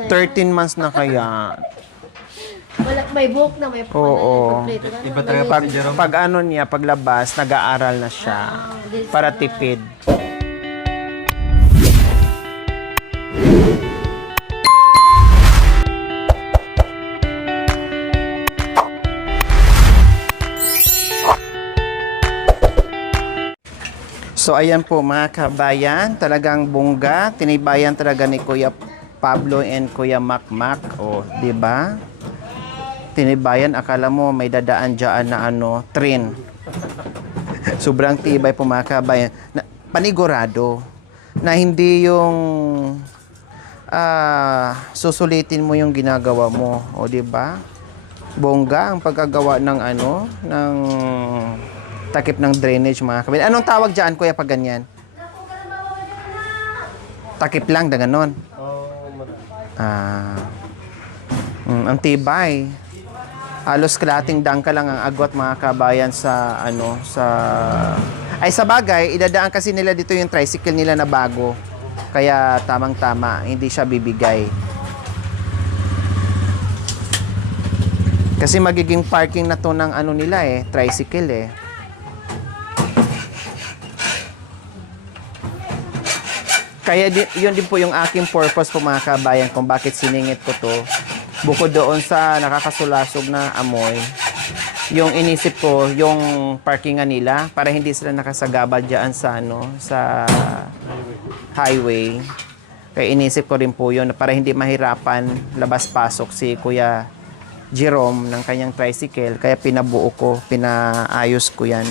na yan. 13 months na kaya. May book na, may Oo. Iba talaga Pag ano niya, paglabas, nag-aaral na siya. Para tipid. So ayan po mga kabayan, talagang bongga, tinibayan talaga ni Kuya Pablo and Kuya Makmak, o di ba? Tinibayan, akala mo may dadaan diyan na ano, train. Sobrang tibay po mga kabayan. Panigurado na hindi yung susulitin mo yung ginagawa mo, o di ba? Bongga ang pagkagawa ng ano, ng takip ng drainage mga kabayan. Anong tawag diyan kuya pag ganyan? Takip lang na ganon. Ang tibay. Halos kalating dangka lang ang agwat mga kabayan sa ano, ay sa bagay, idadaan kasi nila dito yung tricycle nila na bago. Kaya tamang-tama, hindi siya bibigay. Kasi magiging parking na to ng ano nila tricycle Kaya yun din po yung aking purpose po mga kabayan kung bakit siningit ko to. Bukod doon sa nakakasulasog na amoy, yung inisip ko, yung parkingan nila para hindi sila nakasagabal dyan sa, sa highway. Kaya inisip ko rin po yun para hindi mahirapan labas-pasok si Kuya Jerome ng kanyang tricycle. Kaya pinabuo ko, pinaayos ko yan.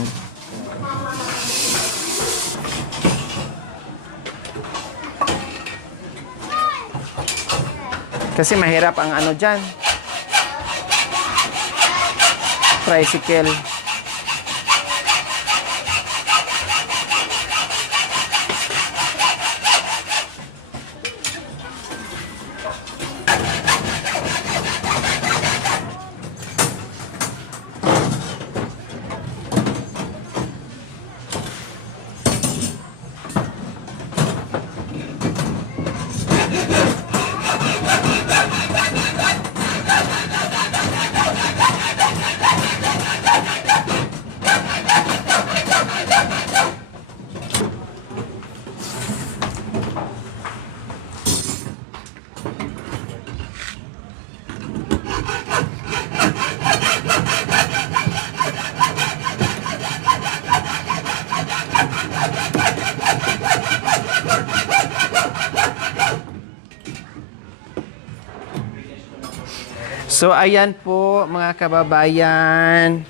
Kasi mahirap ang ano dyan. Tricycle. So ayan po mga kababayan.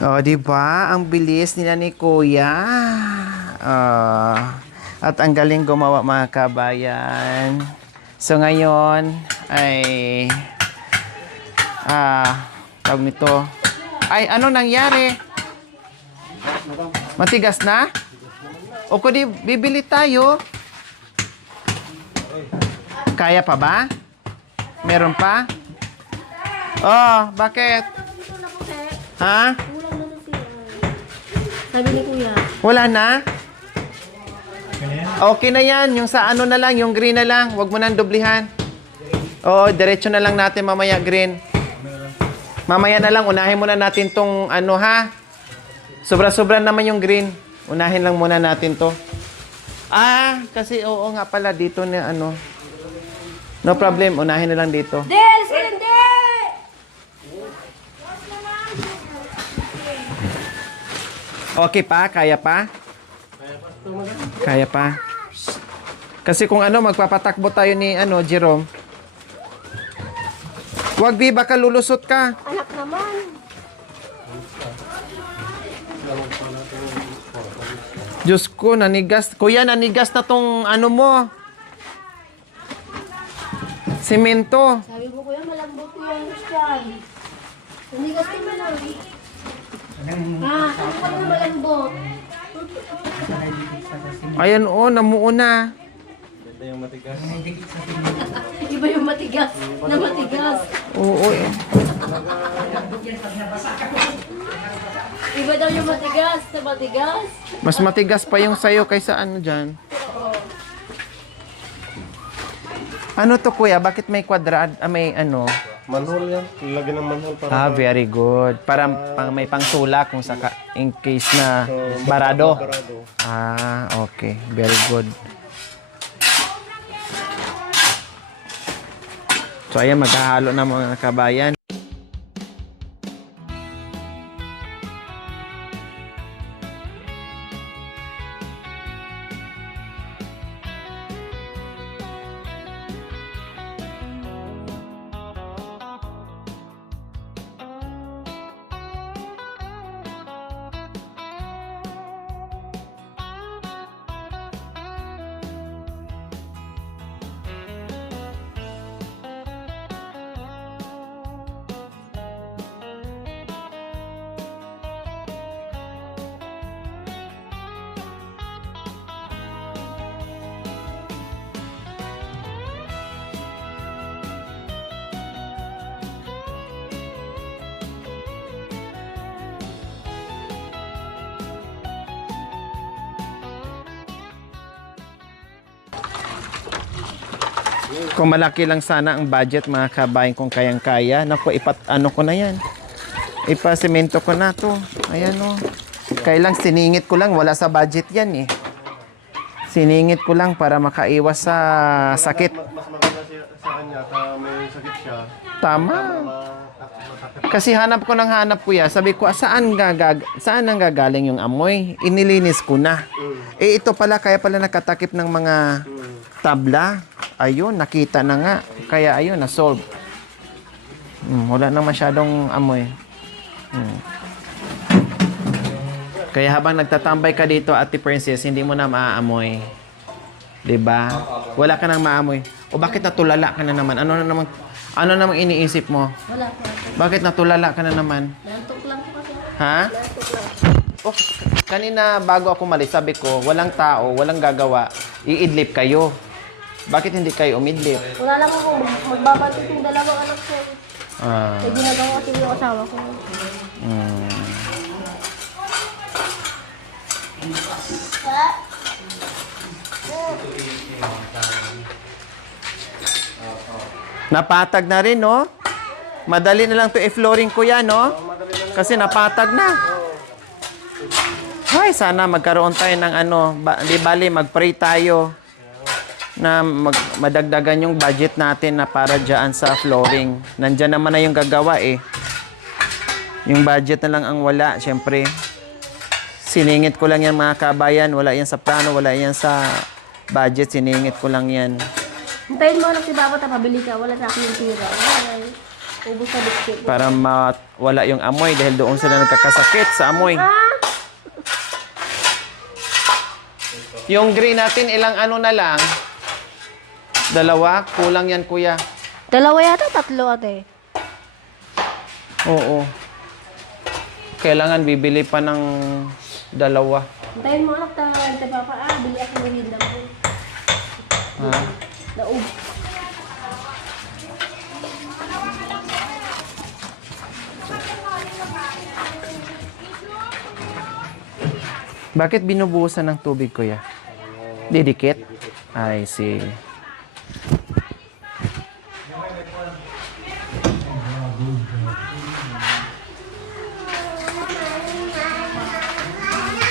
Oh, 'di ba? Ang bilis nila ni Kuya. At ang galing gumawa mga kabayan. So ngayon ay tawag nito. Ay, ano nangyari? Matigas na? O kung bibili tayo. Kaya pa ba? Meron pa? Oh, bakit? Ha? Sabi ni Kuya. Wala na? Okay na yan. Yung sa ano na lang, yung green na lang. Huwag mo nang dublihan. Oo, diretso na lang natin mamaya green. Mamaya na lang, unahin muna natin tong ano ha. Sobra-sobra naman yung green. Unahin lang muna natin to. Kasi oo nga pala dito na ano. No problem, unahin na lang dito. Okay pa? Kaya pa? Kaya pa. Kasi kung ano, magpapatakbo tayo ni Jerome. Wag bi, baka lulusot ka. Anak naman. Diyos ko, nanigas. Kuya, nanigas na tong ano mo. Semento. Sabi mo Kuya, malambot ko yung Christian. Hindi kasi malambot. Ano pa yung malambot? Ayan namuo na. Iba yung matigas. Iba yung matigas na matigas. Oo. Iba daw yung matigas na matigas. Mas matigas pa yung sayo kaysa ano dyan. Ano to kuya? Bakit may kwadrad? May ano? Manhole yan. Lagyan ng manhole para Very good. Para may pangtulak kung saka in case na barado. barado. Okay. Very good. So ayan, maghahalo na mga kabayan. Kung malaki lang sana ang budget mga kabayan kung kayang-kaya. Naku, ano ko na yan. Ipasemento ko na to. Ayan o. Kailang siningit ko lang. Wala sa budget yan eh. Siningit ko lang para makaiwas sa sakit. Mas maganda sa kanya may sakit siya. Tama. Kasi hanap kuya. Sabi ko, saan ang gagaling yung amoy? Inilinis ko na. Ito pala, kaya pala nakatakip ng mga tabla. Ayun, nakita na nga. Kaya ayun, na-solve. Wala na masyadong amoy. Kaya habang nagtatambay ka dito, Ate Princess, hindi mo na maaamoy. 'Di ba? Wala ka nang maamoy. O bakit natulala ka na naman? Ano namang iniisip mo? Wala po. Bakit natulala ka na naman? Lantok lang po kasi. Ha? Lantok lang. Oh, kanina bago ako malis, sabi ko, walang tao, walang gagawa. Iidlip kayo. Bakit hindi kayo umidlip? Wala lang ako. Magbabantot yung dalawang anak ko. Kaya ginagawa kasi yung asawa ko. Napatag na rin, no? Madali na lang to i-flooring ko yan, no? Kasi napatag na. Ay, sana magkaroon tayo ng ano, di bali, mag-pray tayo na madagdagan yung budget natin na para dyan sa flooring. Nandyan naman na yung gagawa eh. Yung budget na lang ang wala, syempre. Siningit ko lang yan mga kabayan. Wala yan sa plano, wala yan sa budget. Siningit ko lang yan. Hintayin mo lang si Baba, pabili ka. Wala sa akin yung tira. Ubus sa biscuit. Para wala yung amoy dahil doon sila nagkakasakit sa amoy. Yung green natin, ilang ano na lang? 2? Kulang yan, kuya. 2 yata, 3 ate. Oo. Kailangan bibili pa ng 2. Hintayin mo anak, si Papa. Bili ako ng winda mo. Ha? Daog. Bakit binubuhusan ng tubig, kuya? Didikit? I see.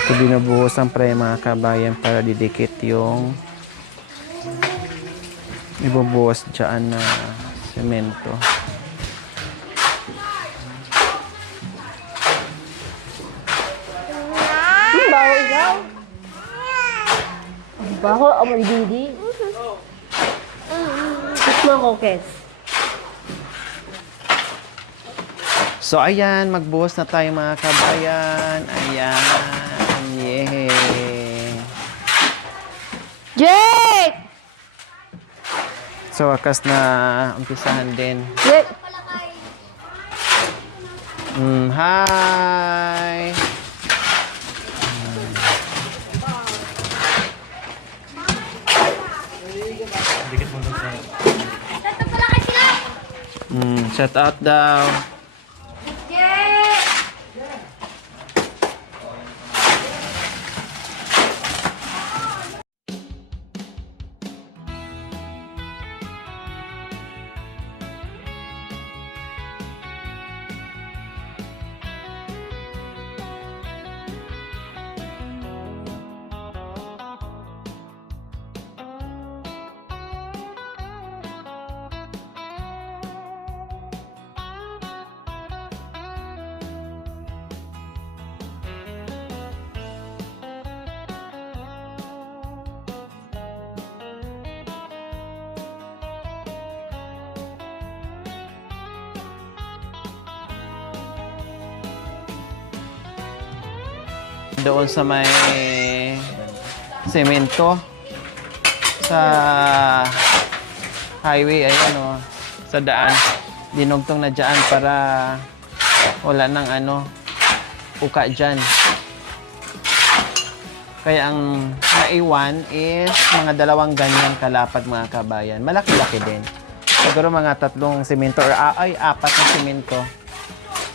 Ito binubuhusan pre mga kabayan para didikit yung ibubuhos dyan na semento. Baho ikaw? Baho, amoy didi. Tikman ko, Kes. So, ayan. Magbuhos na tayo mga kabayan. Ayan. Yay. Jake! So, wakas na umpisahan din. Jake! Hi! Shout out daw. doon sa may semento sa highway ay ano sa daan dinugtong na dyan para wala nang ano uka dyan. Kaya ang naiwan is mga 2 ganyan kalapad mga kabayan. Malaki-laki din. Siguro mga 3 semento or 4 na semento.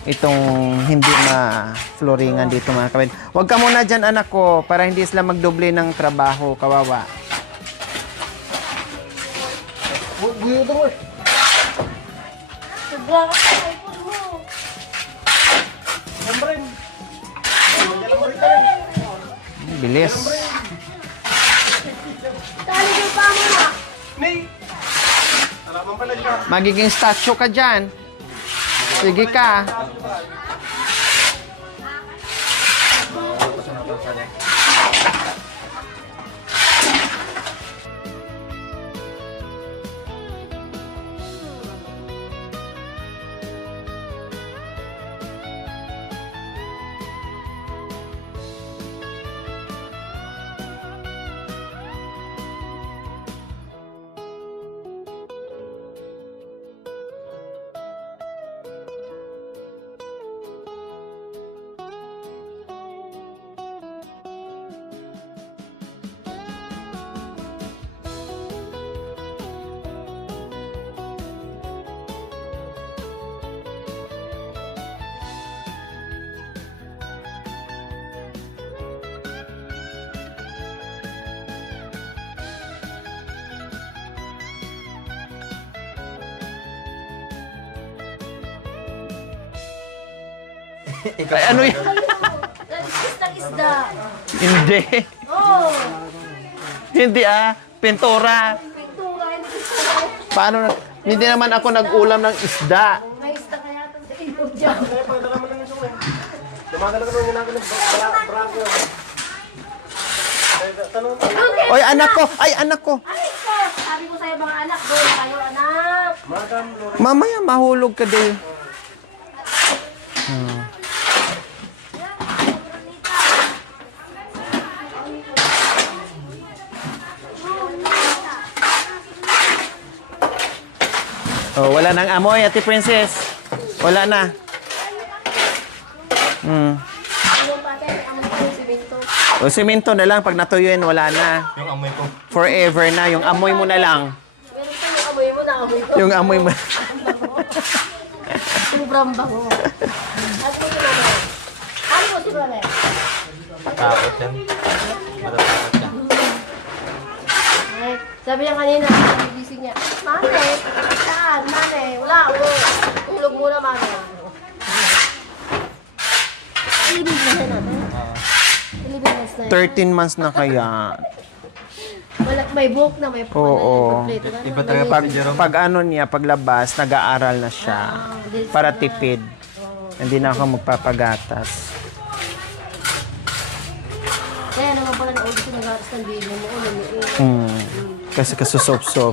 Itong hindi ma-flooringan dito mga kabayan. Huwag ka muna dyan anak ko para hindi sila magdoble ng trabaho. Kawawa. Buyo ito mo. Sobra ka sa iPhone mo. Bilis. Tali yung pa mo na. Nay! Salamat pala siya. Magiging statue ka dyan. Sige ka. Ay, ano yan? Isda. Hindi. Oh. Hindi pintura. Pintura, hindi isda. Paano na? Hindi naman ako nag-ulam ng isda. May isda kaya ito sa ilog dyan. Pagdala mo lang yung suwi. Dumadala ko naman yung braso. Tanong mo. Oy, anak ko! Ay, anak ko! Ay, sis! Sabi ko sa'yo mga anak, doon tayo anak. Madam Lord. Mamaya mahulog ka din. Oh, wala nang amoy, Ate Princess. Wala na. Yung patay, ang mga simento. O, simento na lang. Pag natuyuin, wala na. Yung amoy ko. Forever na. Yung amoy mo na lang. Meron pa yung amoy mo na amoy ko. Yung amoy mo. Sobrang bango. Ano mo si Mame? Ano mo si Mame? Takot yan. Matatakot yan. Ay, sabi niya kanina, nagising niya, Mame, saan? Mame, wala ako. Tulog muna, Mame. Ilibig na siya natin. Ilibig na siya. 13 months na kaya. May book na, may Oo. kompleto na. Iba talaga Pag ano niya, paglabas, nag-aaral na siya. Para tipid. Hindi na ako magpapagatas. Kaya naman pala na-audit ko nag-aaras ng video mo. Kasi kasusop-sop.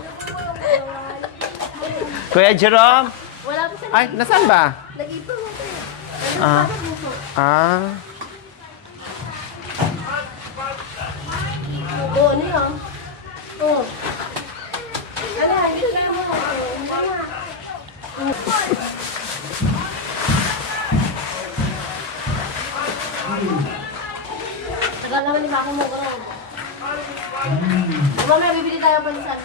Kuya Jerome? Wala ko siya. Ay, nasaan ba? Nag-ipon mo ko. Ah. Ah. Oo, ano yan? Oo. Ano yan? Hindi na mo. Tagal naman ni Mako mo. Mamaya bibili tayo pa sa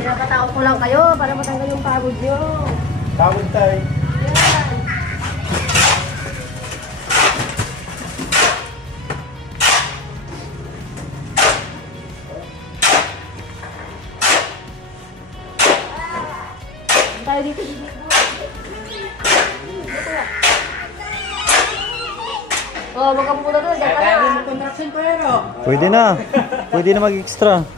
Pinapatao ko lang kayo para matanggal yung pagod nyo. Pagod tayo. Yan. Tayo dito. Oh, magkapunta doon. Diyan ka na. Pwede na. Pwede na mag-extra.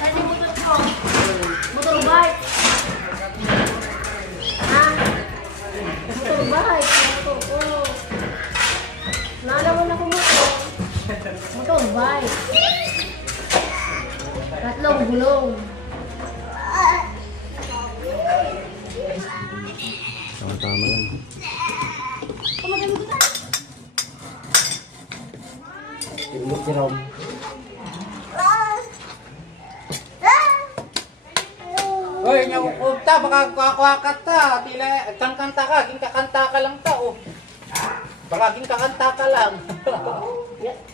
Saan yung motor ko? Motorbike. Ha? Motorbike. Motor ko. Nalaman ako motor. Motorbike. Tatlong gulong. Tama lang. Ilok si Rom. Hoy, nyawukta, baka kuha-kuha ta. Tila, kanta ka, kakanta ka lang ta, oh. Baka kakanta ka lang.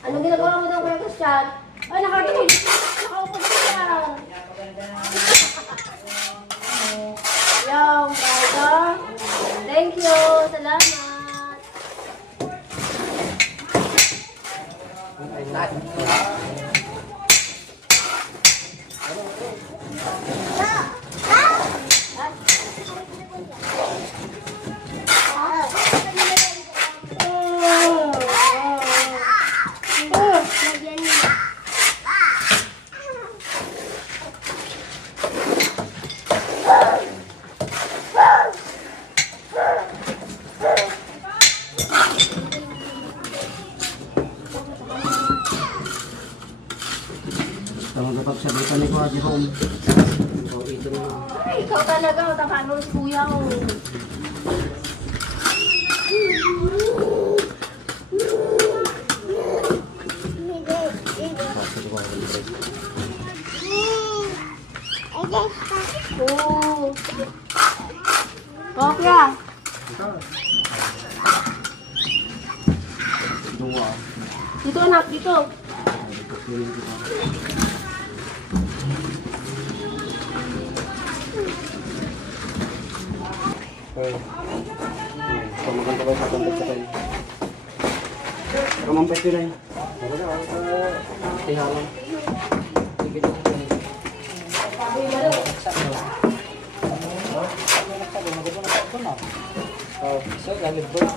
Anong ginagawa mo daw Kuya Christian? Ay, nakatulog. Nakaupo ka siya. Yung, Paito. Thank you. Salamat. Tama ka pagsabitan ni Kuya Rom. Ito na. Ay, ikaw talaga. Tapahan mo si kuya ko. Oo. Kuya. Dua. Dito anak, dito. Okay. Pamakan ko sa kontak sa tayo. Kamampet ko na yun. Tihalang. Sige lang. Oh, so galit ba?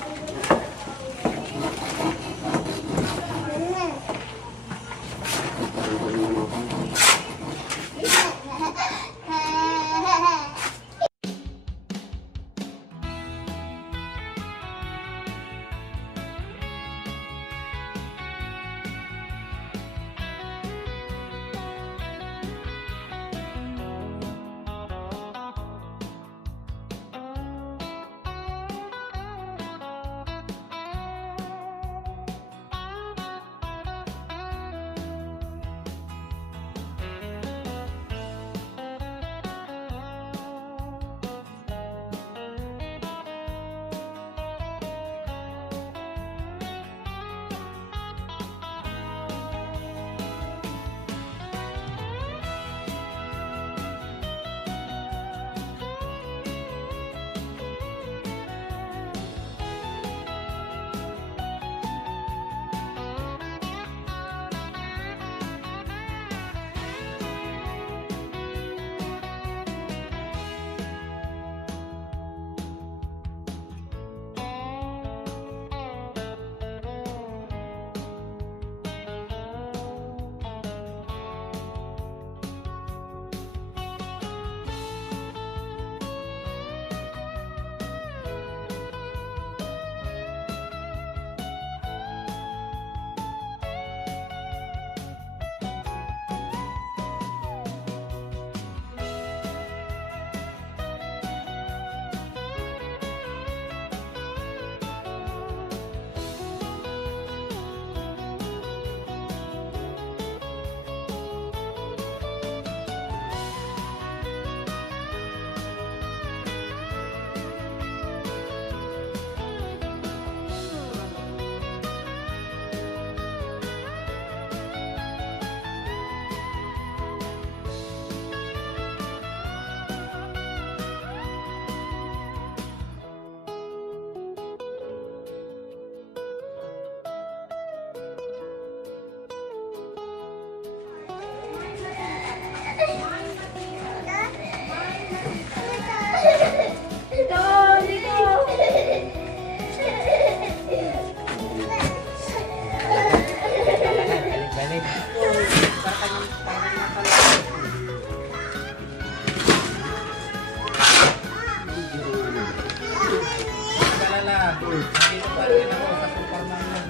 Dito pa rin ako sa Superman.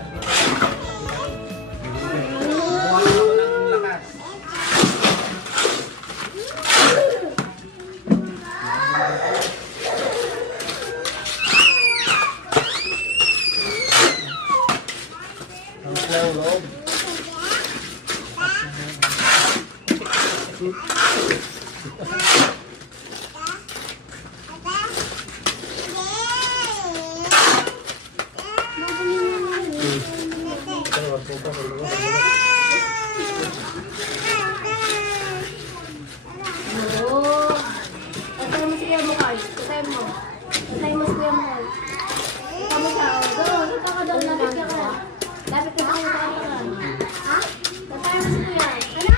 Buwan ako ng lakas. Ang slow road. Oo. Patay mo siya mo, Carl. Patay mo. Patay mo siya mo. Patay mo siya. Doon, ito ka doon. Lapit ka ka. Lapit ka doon. Ha? Patay mo si Kuya. Ano?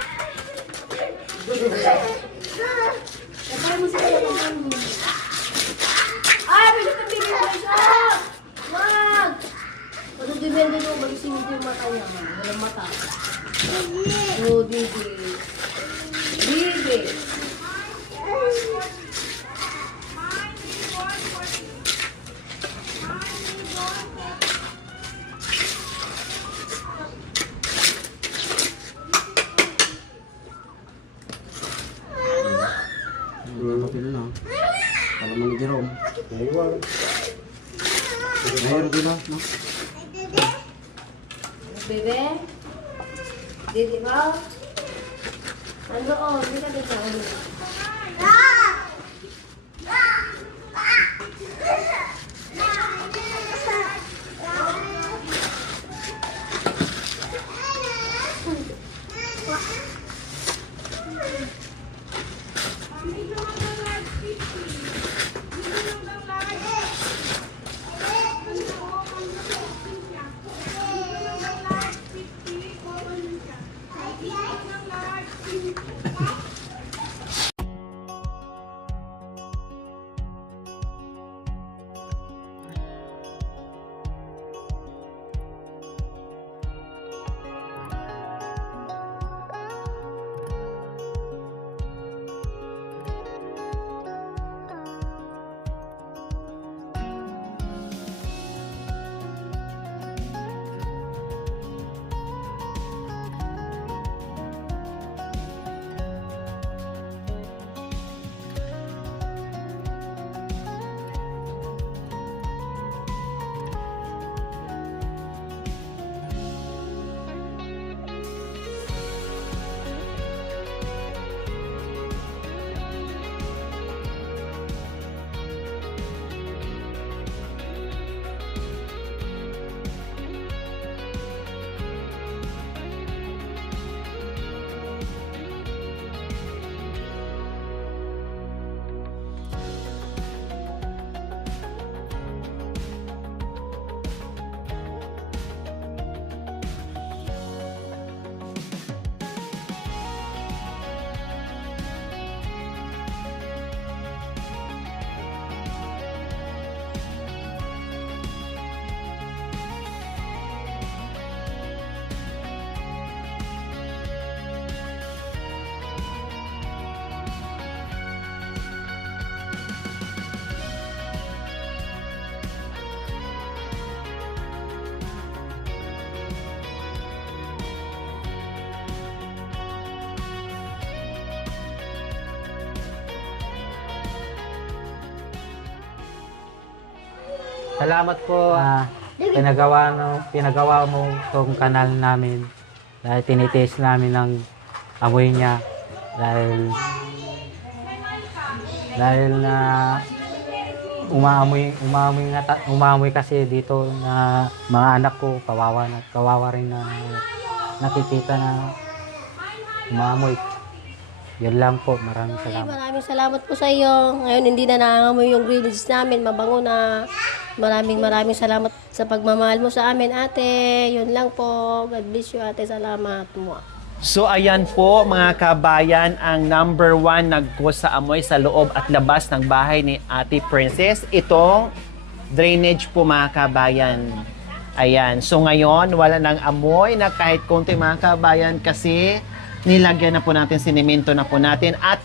Patay mo si Kuya. Patay mo. Ay, pwede ka bibigay siya. Wag! Pag dibende mo, mag-ising yung mata niya. Walang mata. Oh, Bibi. Bibi. Pati na lang. Para mo ni Jerome. Mayroon din lang, no? Bebe? Didi ba? Ano o? Hindi ka dito. Salamat po pinagawa mo tong kanal namin dahil tinitest namin ng amoy niya dahil na umamoy kasi dito na mga anak ko kawawa rin na nakikita na umamoy. Yun lang po, maraming salamat. Maraming salamat po sa iyo. Ngayon hindi na nangangamoy yung greens namin, mabango na. Maraming salamat sa pagmamahal mo sa amin, ate. Yun lang po. God bless you, ate. Salamat mo. So ayan po mga kabayan, ang number 1 nag-cause sa amoy sa loob at labas ng bahay ni Ate Princess. Itong drainage po mga kabayan. Ayan. So ngayon, wala nang amoy na kahit konti mga kabayan kasi nilagyan na po natin, sinimento na po natin at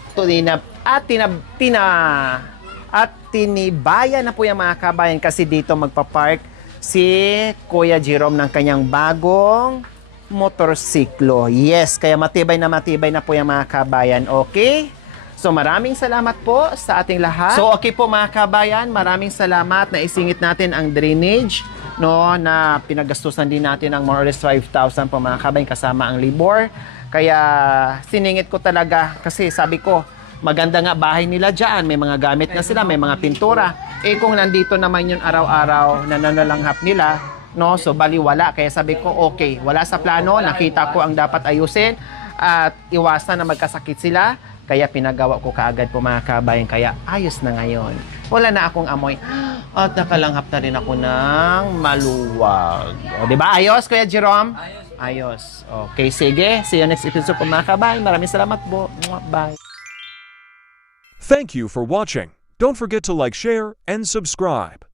At tinibayan na po yung mga kabayan kasi dito magpapark si Kuya Jerome ng kanyang bagong motorsiklo. Yes, kaya matibay na po yung mga kabayan. Okay? So maraming salamat po sa ating lahat. So okay po mga kabayan, maraming salamat na isingit natin ang drainage, no, na pinagastusan din natin ng more or less 5,000 po mga kabayan kasama ang libor. Kaya siningit ko talaga kasi sabi ko, maganda nga bahay nila dyan, may mga gamit na sila, may mga pintura. Eh kung nandito naman yun araw-araw na nanalanghap nila, no, so baliwala. Kaya sabi ko, okay, wala sa plano, nakita ko ang dapat ayusin at iwasan na magkasakit sila. Kaya pinagawa ko kaagad po mga kabayan. Kaya ayos na ngayon. Wala na akong amoy. At nakalanghap na rin ako ng maluwag. O, diba? Ayos, Kuya Jerome? Ayos. Okay, sige. See you next episode po mga kabayan. Maraming salamat po. Bye. Thank you for watching. Don't forget to like, share, and subscribe.